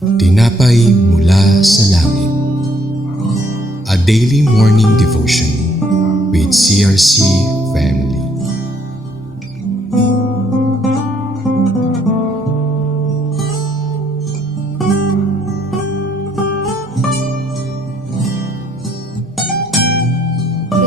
Tinapay mula sa langit. A daily morning devotion with CRC family.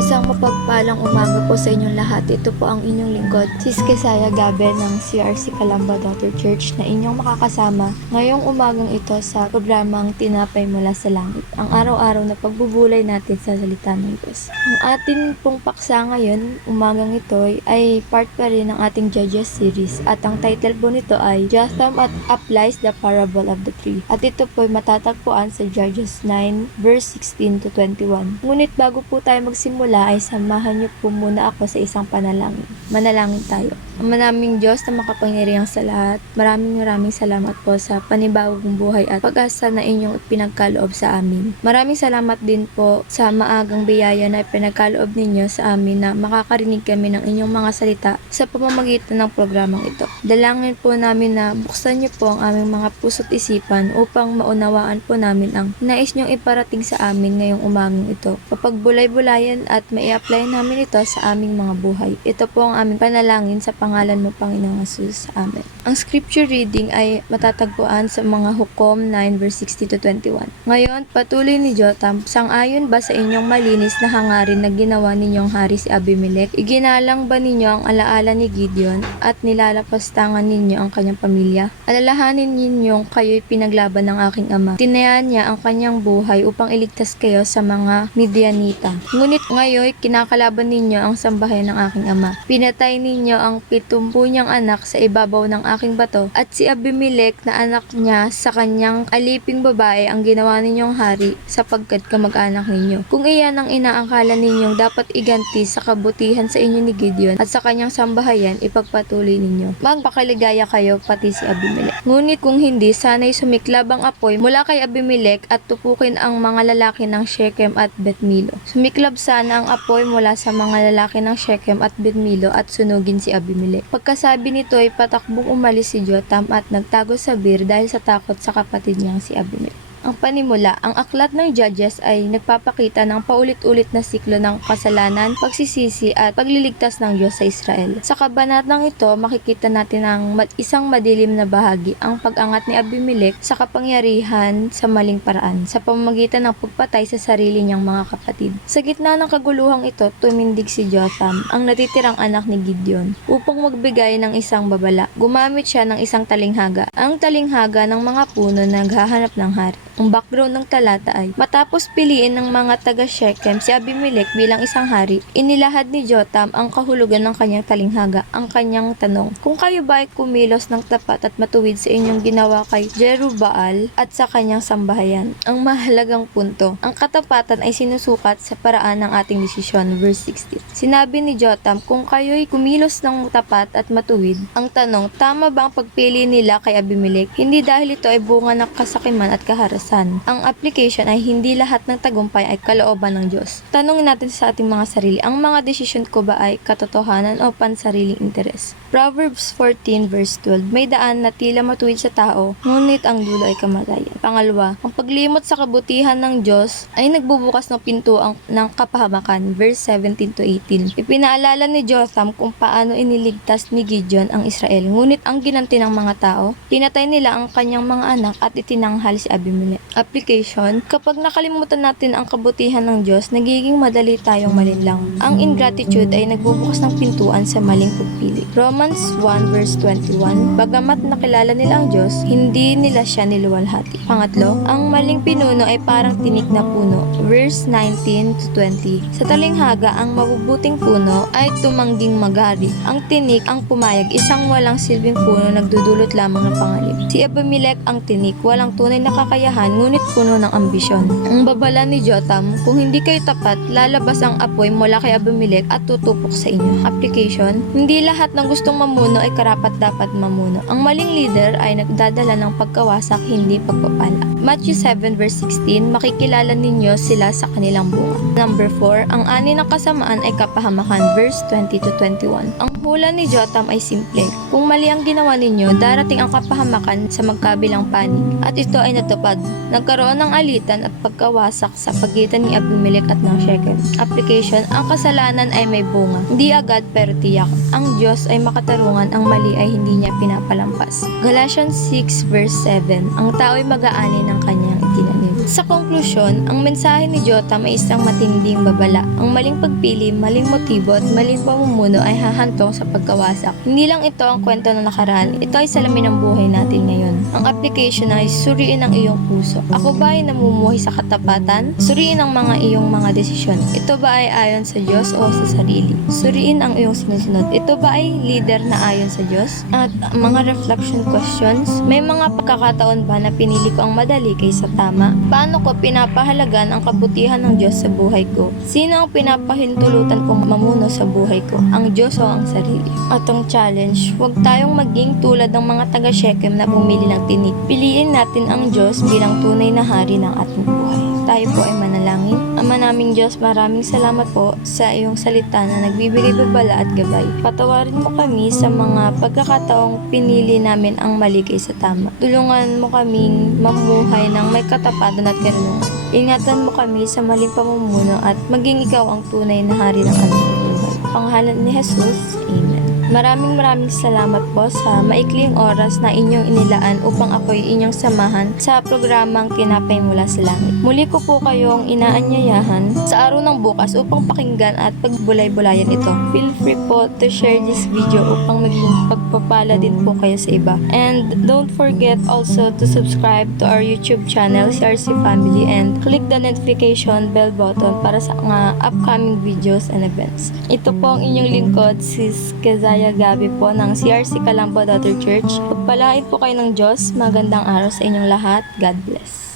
Isang mapagpalang umaga po sa inyong lahat. Ito po ang inyong lingkod, Sis Kesaya Gabe ng CRC Calamba Daughter Church na inyong makakasama ngayong umagang ito sa programang Tinapay Mula sa Langit, ang araw-araw na pagbubulay natin sa salita ng Diyos. Ang atin pong paksa ngayon, umagang ito ay part pa rin ng ating Judges series at ang title po nito ay Jotham Applies the Parable of the Tree. At ito po ay matatagpuan sa Judges 9 verse 16 to 21. Ngunit bago po tayo magsimula ay samahan niyo po muna ako sa isang panalangin. Manalangin tayo. Ama naming Diyos na makapangyarihang sa lahat, maraming salamat po sa panibagong buhay at pag-asa na inyong pinagkaloob sa amin. Maraming salamat din po sa maagang biyaya na pinagkaloob ninyo sa amin na makakarinig kami ng inyong mga salita sa pamamagitan ng programang ito. Dalangin po namin na buksan niyo po ang aming mga puso't isipan upang maunawaan po namin ang nais niyong iparating sa amin ngayong umagang ito. Kapag bulay-bulayan at mai-apply namin ito sa aming mga buhay. Ito po ang aming panalangin sa pangalan mo, Panginoong Jesus. Amen. Ang scripture reading ay matatagpuan sa mga Hukom 9 verse 60 to 21. Ngayon, patuloy ni Jotham, sang-ayon ba sa inyong malinis na hangarin na ginawa ninyong hari si Abimelech? Iginalang ba ninyo ang alaala ni Gideon at nilalapastangan ninyo ang kanyang pamilya? Alalahanin ninyong kayo'y pinaglaban ng aking ama. Tinayaan niya ang kanyang buhay upang iligtas kayo sa mga Midianita. Ngunit ngayon, kinakalaban ninyo ang sambahayan ng aking ama. Pinatay ninyo ang 70 niyang anak sa ibabaw ng aking bato at si Abimelech na anak niya sa kanyang aliping babae ang ginawa ninyong hari sapagkat kamag-anak ninyo. Kung iyan ang inaakala ninyong dapat iganti sa kabutihan sa inyo ni Gideon at sa kanyang sambahayan, ipagpatuloy ninyo. Magpakaligaya kayo pati si Abimelech. Ngunit kung hindi, sana'y sumiklab ang apoy mula kay Abimelech at tupukin ang mga lalaki ng Shechem at Beth-Milo. Sumiklab sana ang apoy mula sa mga lalaki ng Shechem at Beth-Milo at sunugin si Abimelech. Pagkasabi nito ay patakbong umalis si Jotham at nagtago sa Bir dahil sa takot sa kapatid niyang si Abimelech. Ang panimula, ang aklat ng Judges ay nagpapakita ng paulit-ulit na siklo ng kasalanan, pagsisisi at pagliligtas ng Diyos sa Israel. Sa kabanatang ito, makikita natin ang isang madilim na bahagi, ang pag-angat ni Abimelech sa kapangyarihan sa maling paraan, sa pamamagitan ng pagpatay sa sarili niyang mga kapatid. Sa gitna ng kaguluhang ito, tumindig si Jotham, ang natitirang anak ni Gideon, upang magbigay ng isang babala. Gumamit siya ng isang talinghaga, ang talinghaga ng mga puno na naghahanap ng hari. Ang background ng talata ay, matapos piliin ng mga taga Shechem si Abimelech bilang isang hari, inilahad ni Jotham ang kahulugan ng kanyang talinghaga. Ang kanyang tanong, kung kayo ba ay kumilos ng tapat at matuwid sa inyong ginawa kay Jerubbaal at sa kanyang sambahayan? Ang mahalagang punto, ang katapatan ay sinusukat sa paraan ng ating desisyon. Verse 60. Sinabi ni Jotham, kung kayo'y kumilos ng tapat at matuwid. Ang tanong, tama ba ang pagpili nila kay Abimelech? Hindi dahil ito ay bunga ng kasakiman at kaharasan. Ang application ay hindi lahat ng tagumpay ay kalooban ng Diyos. Tanungin natin sa ating mga sarili, ang mga desisyon ko ba ay katotohanan o pansariling interes? Proverbs 14 verse 12, may daan na tila matuwid sa tao, ngunit ang dulo ay kamatayan. Pangalawa, ang paglimot sa kabutihan ng Diyos ay nagbubukas ng pintuan ng kapahamakan. Verse 17 to 18. Ipinaalala ni Jotham kung paano iniligtas ni Gideon ang Israel, ngunit ang ginanti ng mga tao, pinatay nila ang kanyang mga anak at itinanghal si Abimelech. Application, kapag nakalimutan natin ang kabutihan ng Diyos, nagiging madali tayong malinlang. Ang ingratitude ay nagbubukas ng pintuan sa maling pagpili. Romans 1 verse 21, bagamat nakilala nila ang Diyos, hindi nila siya niluwalhati. Pangatlo, ang maling pinuno ay parang tinik na puno. Verse 19 to 20, sa talinghaga, ang mabubuting puno ay tumangging magari. Ang tinik ang pumayag, isang walang silbing puno nagdudulot lamang ng panganib. Si Abimelech ang tinik, walang tunay na kakayahan, ngunit puno ng ambisyon. Ang babala ni Jotham, kung hindi kayo tapat, lalabas ang apoy mula kay Abimelech at tutupok sa inyo. Application, hindi lahat ng gustong gustong mamuno ay karapat-dapat mamuno. Ang maling leader ay nagdadala ng pagkawasak, hindi pagpapala. Matthew 7 verse 16, makikilala ninyo sila sa kanilang bunga. Number 4, ang ani ng kasamaan ay kapahamakan, verse 20 to 21. Ang hula ni Jotham ay simple. Kung mali ang ginawa ninyo, darating ang kapahamakan sa magkabilang panig. At ito ay natupad. Nagkaroon ng alitan at pagkawasak sa pagitan ni Abimelech at ng Shechem. Application, ang kasalanan ay may bunga. Hindi agad pero tiyak. Ang Diyos ay makatarungan, ang mali ay hindi niya pinapalampas. Galatians 6 verse 7, ang tao ay mag-aani ng kanyang itinanim. Sa konklusyon, ang mensahe ni Jotham ay isang matinding babala. Ang maling pagpili, maling motibo at maling pamumuno ay hahantong sa pagkawasak. Hindi lang ito ang kwento ng nakaraan, ito ay salamin ng buhay natin ngayon. Ang application ay suriin ang iyong puso. Ako ba ay namumuhay sa katapatan? Suriin ang iyong mga desisyon. Ito ba ay ayon sa Diyos o sa sarili? Suriin ang iyong sinusunod. Ito ba ay leader na ayon sa Diyos? At mga reflection questions, may mga pagkakataon ba na pinili ko ang madali kaysa tama? Paano ko pinapahalagan ang kabutihan ng Diyos sa buhay ko? Sino ang pinapahintulutan kong mamuno sa buhay ko? Ang Diyos o ang sarili? At ang challenge, huwag tayong maging tulad ng mga taga-Shechem na pumili ng tinik. Piliin natin ang Diyos bilang tunay na hari ng ating buhay. Tayo po ay manalangin. Ama naming Diyos, maraming salamat po sa iyong salita na nagbibigay babala at gabay. Patawarin mo kami sa mga pagkakataong pinili namin ang mali kaysa tama. Tulungan mo kaming mamuhay ng may katapatan at karunungan. Ingatan mo kami sa maling pamumuno at maging ikaw ang tunay na hari ng aming buhay. Pangalan ni Jesus, Amen. Maraming salamat po sa maikling oras na inyong inilaan upang ako'y inyong samahan sa programang Tinapay Mula sa Langit. Muli ko po kayong inaanyayahan sa araw ng bukas upang pakinggan at pagbulay-bulayan ito. Feel free po to share this video upang maging pagpapala din po kayo sa iba. And don't forget also to subscribe to our YouTube channel, CRC Family, and click the notification bell button para sa mga upcoming videos and events. Ito po ang inyong lingkod, Sis Kezaya Gabi po ng CRC Calamba Daughter Church. Pagpalain po kayo ng Diyos. Magandang araw sa inyong lahat. God bless.